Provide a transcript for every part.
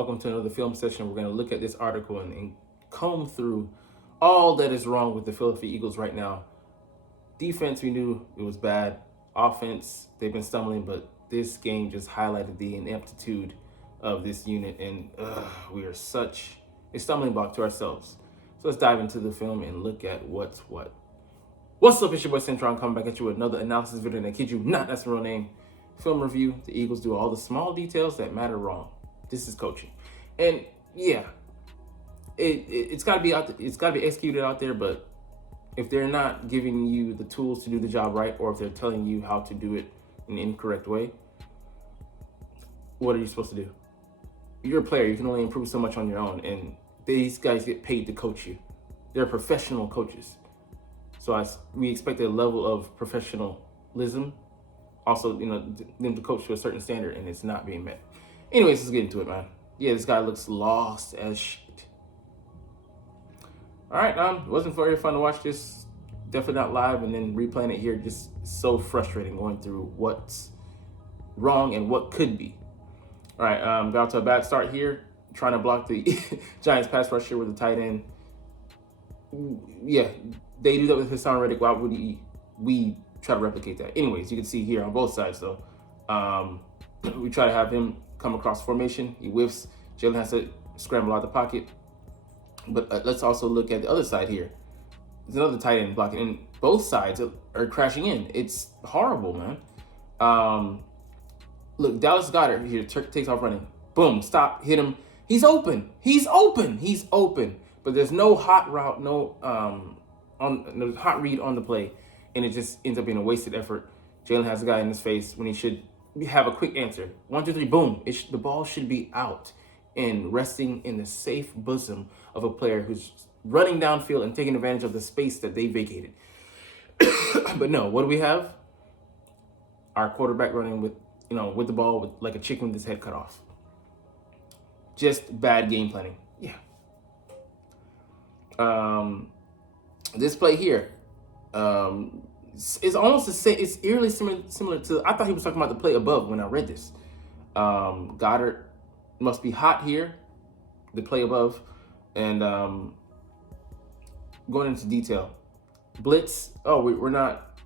Welcome to another film session. We're going to look at this article and comb through all that is wrong with the Philadelphia Eagles right now. Defense, we knew it was bad. Offense, they've been stumbling, but this game just highlighted the ineptitude of this unit, and we are such a stumbling block to ourselves. So let's dive into the film and look at what's what. What's up, it's your boy Centron coming back at you with another analysis video, and I kid you not, that's the real name. Film review. The Eagles do all the small details that matter wrong. This is coaching. And yeah, it's got to be out there, it's got to be executed out there, but if they're not giving you the tools to do the job right, or if they're telling you how to do it in an incorrect way, what are you supposed to do? You're a player. You can only improve so much on your own, and these guys get paid to coach you. They're professional coaches. So we expect a level of professionalism, also, them to coach to a certain standard, and it's not being met. Anyways, let's get into it, man. Yeah, this guy looks lost as shit. All right, it wasn't very fun to watch this. Definitely not live, and then replaying it here, just so frustrating going through what's wrong and what could be. All right, got off to a bad start here, trying to block the Giants pass rush here with the tight end. Yeah, they do that with Hassan Reddick. Why would we try to replicate that? Anyways, you can see here on both sides, though. We try to have him come across formation. He whiffs. Jalen has to scramble out the pocket. But let's also look at the other side here. There's another tight end blocking, and both sides are crashing in. It's horrible, man. Look, Dallas Goedert here takes off running. Boom, stop, hit him. He's open. He's open. He's open. But there's no hot route, no hot read on the play, and it just ends up being a wasted effort. Jalen has a guy in his face when he should have a quick answer. 1, 2, 3, boom. The ball should be out and resting in the safe bosom of a player who's running downfield and taking advantage of the space that they vacated. But no, what do we have? Our quarterback running with the ball with like a chicken with his head cut off. Just bad game planning. Yeah. This play here is almost the same. It's eerily similar to. I thought he was talking about the play above when I read this. Goedert must be hot here. The play above, and going into detail, blitz. Oh, we're not.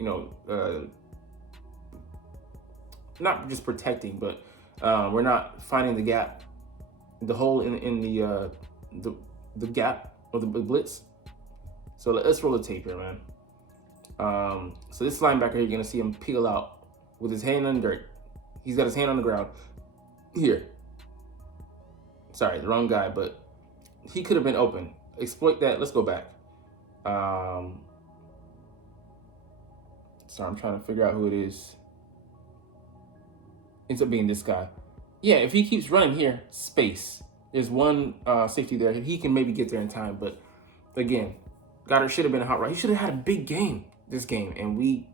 Not just protecting, but we're not finding the gap, the hole in the gap of the blitz. So let's roll the tape here, man. So this linebacker, you're gonna see him peel out with his hand on dirt. He's got his hand on the ground. Here. Sorry, the wrong guy, but he could have been open. Exploit that. Let's go back. Sorry, I'm trying to figure out who it is. Ends up being this guy. Yeah, if he keeps running here, space. There's one safety there. He can maybe get there in time, but again, Goedert should have been a hot route. He should have had a big game this game, and we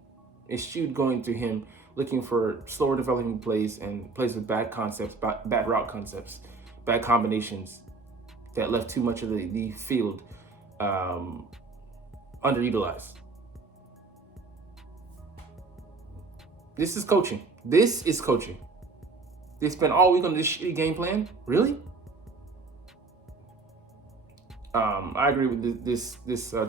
eschewed going to him looking for slower developing plays and plays with bad concepts, bad route concepts, bad combinations that left too much of the field underutilized. This is coaching. This is coaching. They spent all week on this shitty game plan? Really? I agree with this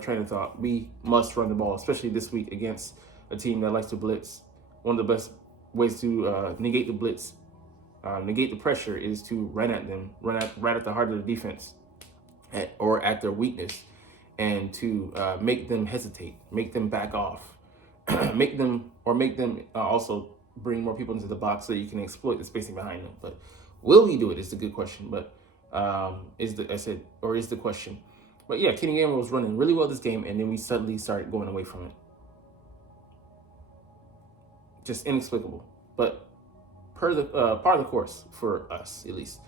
train of thought. We must run the ball, especially this week against a team that likes to blitz. One of the best ways to negate the blitz, negate the pressure, is to run at them, right at the heart of the defense, or at their weakness, and to make them hesitate, make them back off, make them also bring more people into the box so you can exploit the spacing behind them. But will we do it is the good question. But is the question. But yeah, Kenny Gainwell was running really well this game, and then we suddenly started going away from it. Just inexplicable. But part of the course for us, at least.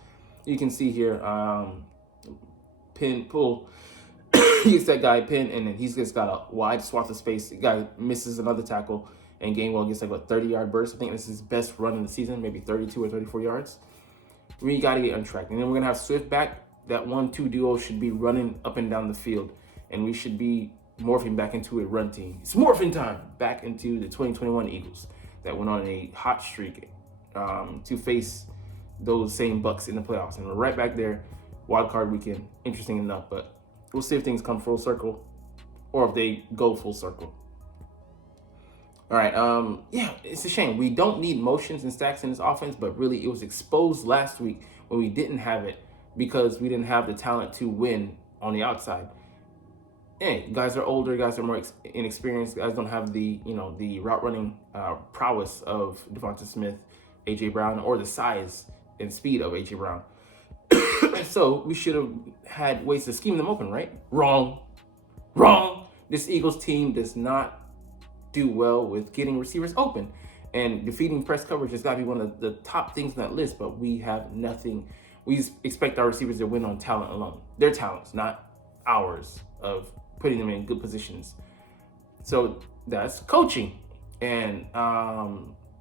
You can see here, pin, pull. He gets that guy pin, and then he's just got a wide swath of space. The guy misses another tackle, and Gainwell gets like a 30-yard burst. I think this is his best run in the season, maybe 32 or 34 yards. We got to get untracked. And then we're going to have Swift back. That 1-2 duo should be running up and down the field, and we should be morphing back into a run team. It's morphing time back into the 2021 Eagles that went on a hot streak to face those same Bucks in the playoffs, and we're right back there, wild card weekend. Interesting enough, but we'll see if things come full circle, or if they go full circle. All right, yeah, it's a shame. We don't need motions and stacks in this offense, but really it was exposed last week when we didn't have it because we didn't have the talent to win on the outside. Hey, guys are older, guys are more inexperienced, guys don't have the the route running prowess of Devonta Smith, AJ Brown, or the size and speed of AJ Brown. So we should have had ways to scheme them open, right? Wrong. This Eagles team does not do well with getting receivers open, and defeating press coverage has got to be one of the top things on that list. But we have nothing. We expect our receivers to win on talent alone. Their talents, not ours, of putting them in good positions. So that's coaching, and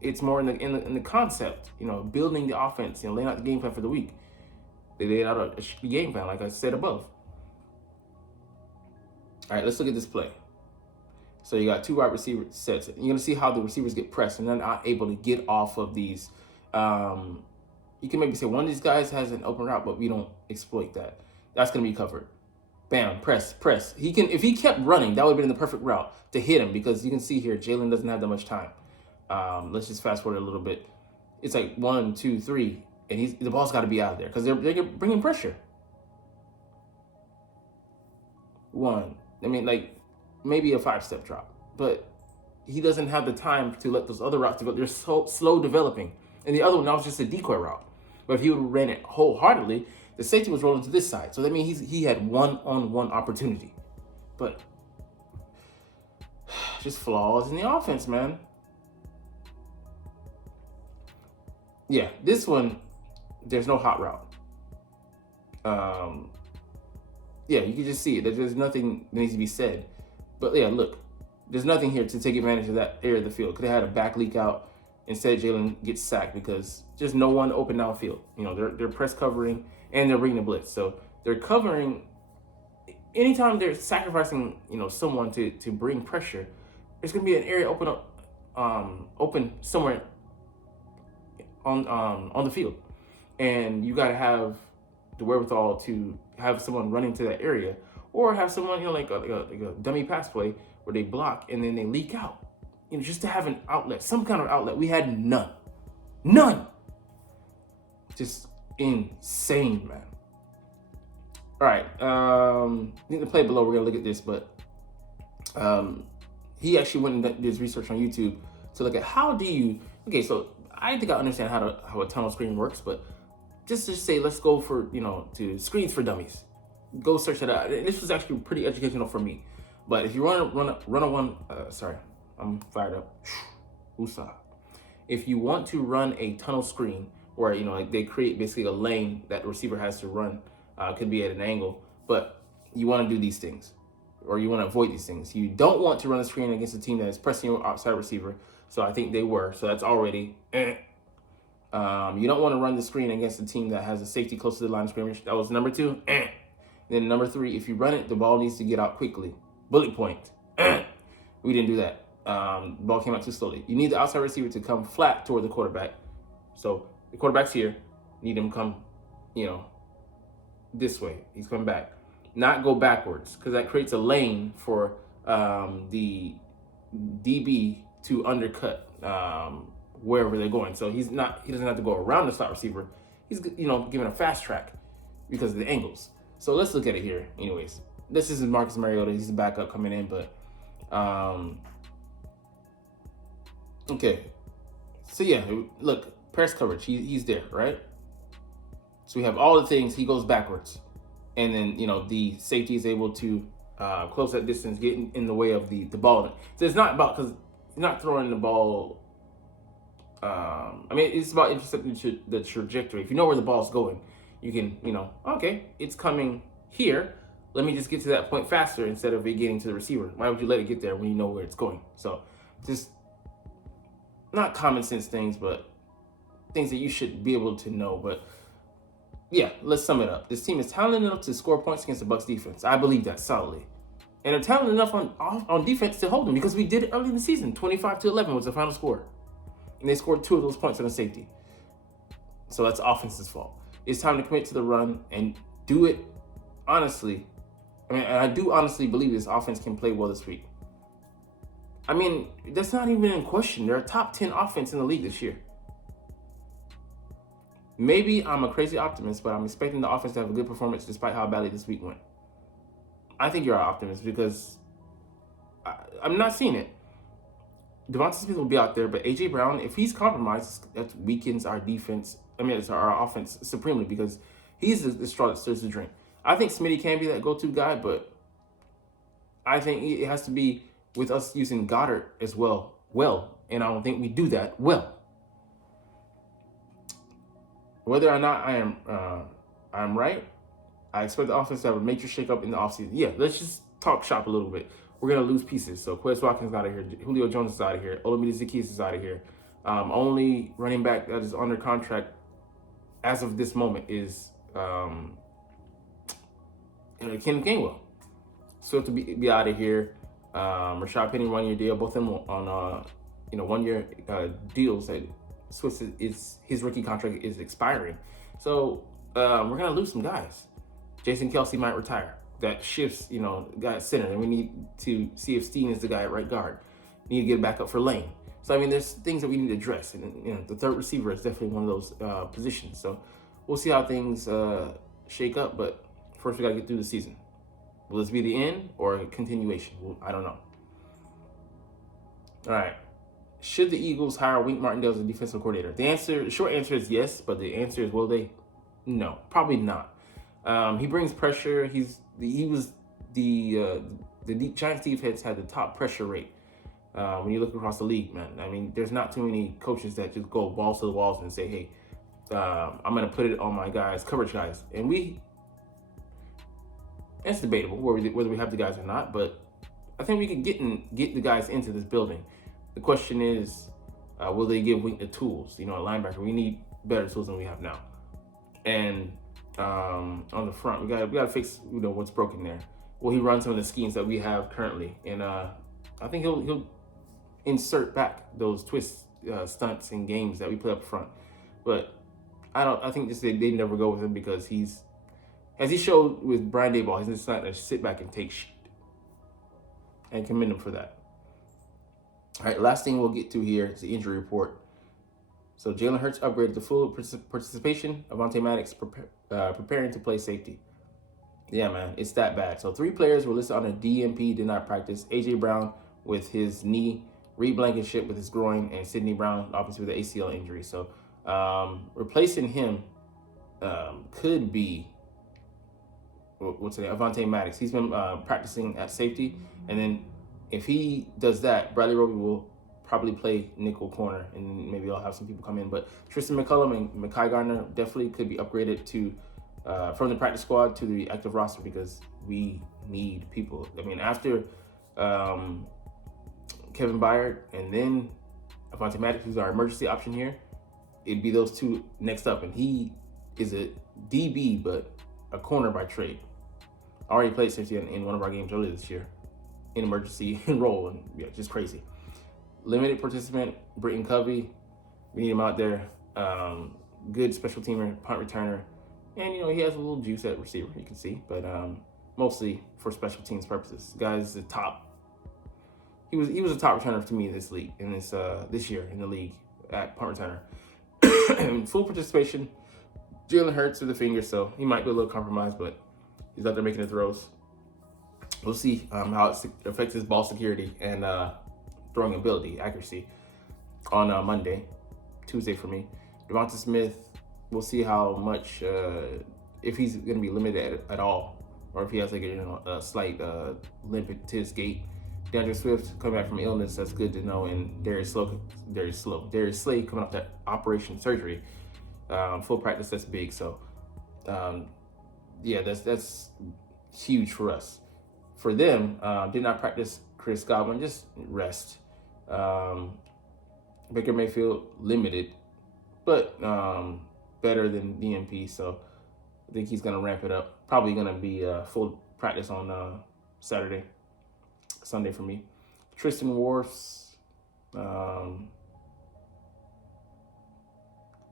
it's more in the concept, building the offense, laying out the game plan for the week. They laid out a game plan, like I said above. All right, let's look at this play. So you got two wide receiver sets. You're going to see how the receivers get pressed and they're not able to get off of these. You can maybe say one of these guys has an open route, but we don't exploit that. That's going to be covered. Bam, press. He can, if he kept running, that would have been the perfect route to hit him, because you can see here, Jalen doesn't have that much time. Let's just fast forward a little bit. It's like 1, 2, 3, and the ball's got to be out there because they're bringing pressure. Maybe a 5-step drop, but he doesn't have the time to let those other routes develop. They're so slow developing. And the other one, that was just a decoy route. But if he would have ran it wholeheartedly, the safety was rolling to this side. So that means he had one-on-one opportunity. But just flaws in the offense, man. Yeah, this one, there's no hot route. Yeah, you can just see it. There's nothing that needs to be said. But yeah, look, there's nothing here to take advantage of that area of the field. Could have had a back leak out. Instead, Jalen gets sacked because there's no one open downfield. They're press covering and they're bringing the blitz. So they're covering. Anytime they're sacrificing, someone to bring pressure, there's going to be an area open somewhere on the field, and you got to have the wherewithal to have someone running to that area. Or have someone, like a dummy pass play where they block and then they leak out. Just to have an outlet, some kind of outlet. We had none. Just insane, man. All right, I think the play below, we're gonna look at this, but he actually went and did his research on YouTube to look at how do you. Okay, so I think I understand how a tunnel screen works, but just to say, let's go for to screens for dummies. Go search that out. This was actually pretty educational for me. But if you sorry, I'm fired up. Usa. If you want to run a tunnel screen where they create basically a lane that the receiver has to run, could be at an angle, but you want to do these things, or you want to avoid these things. You don't want to run a screen against a team that is pressing your outside receiver. So I think they were. So that's already. You don't want to run the screen against a team that has a safety close to the line of scrimmage. That was number 2. Then number 3, if you run it, the ball needs to get out quickly. Bullet point. We didn't do that. The ball came out too slowly. You need the outside receiver to come flat toward the quarterback. So the quarterback's here. Need him to come, this way. He's coming back. Not go backwards, because that creates a lane for the DB to undercut wherever they're going. So he doesn't have to go around the slot receiver. He's given a fast track because of the angles. So let's look at it here. Anyways, this is Marcus Mariota. He's the backup coming in, but okay. So yeah, look, press coverage. He's there, right? So we have all the things. He goes backwards, and then the safety is able to close that distance, get in the way of the ball. So it's not about, because you're not throwing the ball. It's about intercepting the trajectory. If you know where the ball's going, you can, okay, it's coming here. Let me just get to that point faster instead of it getting to the receiver. Why would you let it get there when you know where it's going? So just not common sense things, but things that you should be able to know. But yeah, let's sum it up. This team is talented enough to score points against the Bucs defense. I believe that solidly. And they're talented enough on defense to hold them, because we did it early in the season. 25-11 was the final score. And they scored 2 of those points on a safety. So that's offense's fault. It's time to commit to the run and do it honestly. I mean, and I do honestly believe this offense can play well this week. I mean, that's not even in question. They're a top 10 offense in the league this year. Maybe I'm a crazy optimist, but I'm expecting the offense to have a good performance despite how badly this week went. I think you're an optimist because I'm not seeing it. Devonta Smith will be out there, but A.J. Brown, if he's compromised, that weakens our defense. I mean, it's our offense supremely because he's the straw that stirs the drink. I think Smitty can be that go-to guy, but I think it has to be with us using Goddard as well. And I don't think we do that well. Whether or not I'm right, I expect the offense to have a major shakeup in the offseason. Yeah, let's just talk shop a little bit. We're going to lose pieces. So Quez Watkins is out of here. Julio Jones is out of here. Olamide Zaccheaus is out of here. Only running back that is under contract as of this moment is Ken Gainwell. So to be out of here. Rashad Penny 1 year deal, both of them on 1 year deals. That Swiss is his rookie contract is expiring. So we're going to lose some guys. Jason Kelce might retire. That shifts, guy at center. And we need to see if Steen is the guy at right guard. We need to get a backup for Lane. So, I mean, there's things that we need to address. And, the third receiver is definitely one of those positions. So, we'll see how things shake up. But first, we got to get through the season. Will this be the end or a continuation? Well, I don't know. All right. Should the Eagles hire Wink Martindale as a defensive coordinator? The short answer is yes, but the answer is will they? No, probably not. He brings pressure. The Giants defense had the top pressure rate when you look across the league, man. I mean, there's not too many coaches that just go balls to the walls and say, hey, I'm going to put it on my guys, coverage guys. And it's debatable whether we have the guys or not, but I think we could get the guys into this building. The question is, will they give Wink the tools? A linebacker, we need better tools than we have now. And on the front, we got to fix what's broken there. Will he run some of the schemes that we have currently? And I think he'll insert back those twist stunts and games that we play up front. But I think just they never go with him because as he showed with Brian Daboll, he's just not going to sit back and take shit. And commend him for that. All right, last thing we'll get to here is the injury report. So Jalen Hurts upgraded to full participation. Avonte Maddox preparing to play safety. Yeah, man, it's that bad. So 3 players were listed on a DNP, did not practice. A.J. Brown with his knee, Reed Blankenship with his groin, and Sidney Brown obviously with the ACL injury. So replacing him could be Avonte Maddox. He's been practicing at safety, and then if he does that, Bradley Roby will probably play nickel corner, and maybe I'll have some people come in. But Tristan McCullum and Mekhi Gardner definitely could be upgraded to from the practice squad to the active roster because we need people. I mean, after Kevin Byard and then Avonte Maddox, who's our emergency option here, it'd be those two next up, and he is a DB but a corner by trade. Already played safety in one of our games earlier this year in emergency role, and yeah, just crazy. Limited participant, Britton Covey, we need him out there. Good special teamer, punt returner, and he has a little juice at receiver, you can see, but mostly for special teams purposes. Guy's the top. He was a top returner to me in this league, in this year in the league at punt returner. And full participation. Jalen Hurts with the fingers, so he might be a little compromised, but he's out there making the throws. We'll see how it affects his ball security and throwing ability, accuracy on Monday, Tuesday for me. Devonta Smith, we'll see how much, if he's going to be limited at all, or if he has a slight limp to his gait. DeAndre Swift coming back from illness, that's good to know. And Darius Slay coming off that operation surgery. Full practice, that's big. So, yeah, that's huge for us. For them, did not practice Chris Godwin, just rest. Baker Mayfield, limited, but better than DNP. So I think he's going to ramp it up. Probably going to be full practice on Sunday for me. Tristan Wirfs,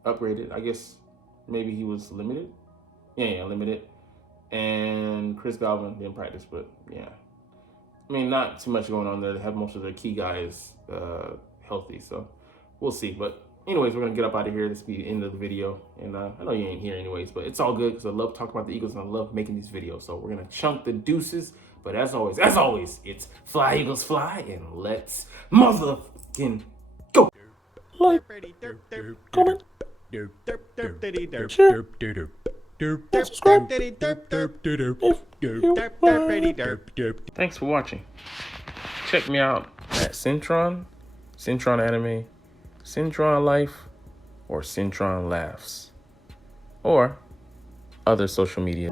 upgraded, I guess. maybe he was limited. Yeah, limited. And Chris Godwin didn't practice, but yeah. I mean, not too much going on there. They have most of their key guys healthy, so we'll see. But anyways, we're going to get up out of here. This will be the end of the video. And I know you ain't here anyways, but it's all good because I love talking about the Eagles and I love making these videos. So we're going to chunk the deuces. But as always, it's fly, Eagles, fly, and let's motherfucking go. Like, comment, share, and subscribe. Thanks for watching. Check me out at Centron Anime, Centron Life, or Centron Laughs, or other social media.